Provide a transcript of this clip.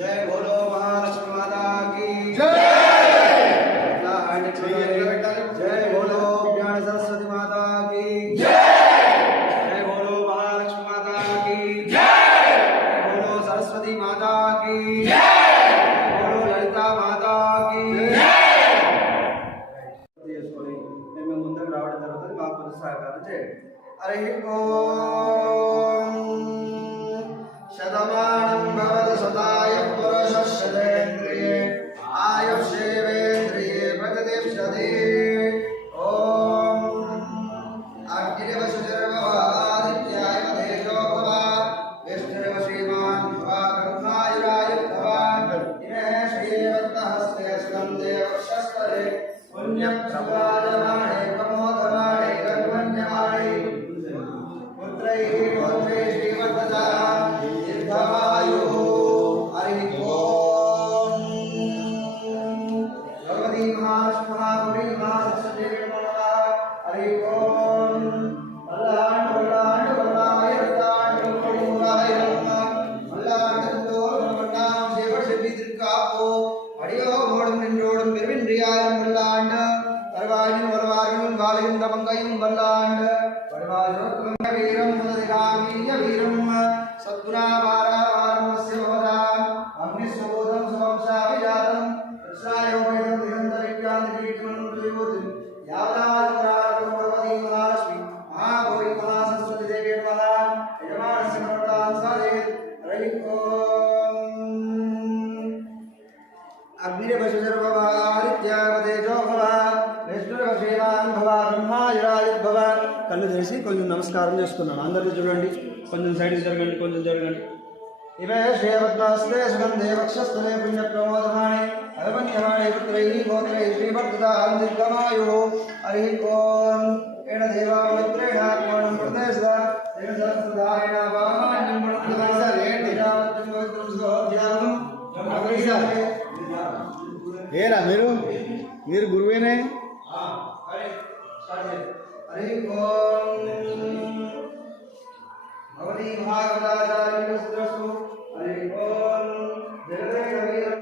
जय बोलो महालक्ष्मी माता की जय। जय बोलो ज्ञान सरस्वती माता की जय। जय बोलो महालक्ष्मी माता की जय। जय बोलो सरस्वती माता की जय। बोलो ललिता माता की చేసుకొని మేము ముందుకు రావడం జరుగుతుంది. మాకు కొంచెం సహకారం చేయండి. హరి ఓం శతమానం భవతి శతాయ పురుషः శతేంద్రియే ఆయుష్యేవేంద్రియే ప్రతిష్టతి. ఓం అగ్నివశుర్భవ ఆదిత్యాయ తేజో భవ విష్ణుర్వ శ్రీమాన్ భవ కరుణాయురాయుర్భవ ఇమే శ్రీవత్తహస్తే స్కందే వక్షస్థలే पुण्यप्रभाजमाणे प्रमोदमाणे कर्मण्यमाणे पुत्रैः पौत्रैः श्रीमद्वचः दीर्घमायुः. हरिः ओम् भगवती महालक्ष्मी महागौरी महासरस्वती नमः. हरिः ओम् मल्लाण्ड मल्लाण्ड मल्लाय रताण्ड मल्लाय नमः. मल्लाण्ड तोरण मल्लां शिवशिवि திருக்காப்போ அடியோ ஓடும் நின்றோடும் பெருவின்றியாரும் வல்லாண்ட தருவாயும் வருவாயும் வாழையும் கமங்கையும் வல்லாண்ட வருவாயும் வீரம் முதலிராமீய வீரம் சத்குணாபாராவாரமஸ்ய பவதா அக்னிஸ்வபோதம் சுவம்சாவிஜாதம் கிருஷ்ணாயோபேதம் நிரந்தரிக்காந்திரீட்மன் பிரயோதி யாவதாதிராகம் பகவதி மகாலக்ஷ்மி மகாகௌரி மகாசரஸ்வதி தேவி நமः. యజమానస్య మనోరథాన్ సాధయేత్. హరి ఓం అగ్నిర్వశుర్భవ ఆదిత్యాయ తేజో భవ విష్ణుర్వ శ్రీమాన్ భవ బ్రహ్మాయురాయుర్భవ. కళ్ళు చేసి కొంచెం నమస్కారం చేసుకున్నాను. అందరూ చూడండి, కొంచెం సైడ్కి జరగండి, కొంచెం జరగండి. ఇవే శ్రీవత్నాస్తే సుగంధే వక్షస్థలే పుణ్యప్రమోదమాణే అభిమన్యమాణే పుత్రైః గోత్రైః శ్రీవర్ధతాం దీర్ఘమాయుః. హరి ఓం ఏణ దేవామిత్రేణ కోణం ప్రదేశ ఏణ సహస్రధారేణ వామాన్యం ప్రదేశ ఏణ దినాత్మోత్సవం ఏరా మీరు గురువేనే. హరి ఓం భగవతి భాగవతాచార్య హరి ఓం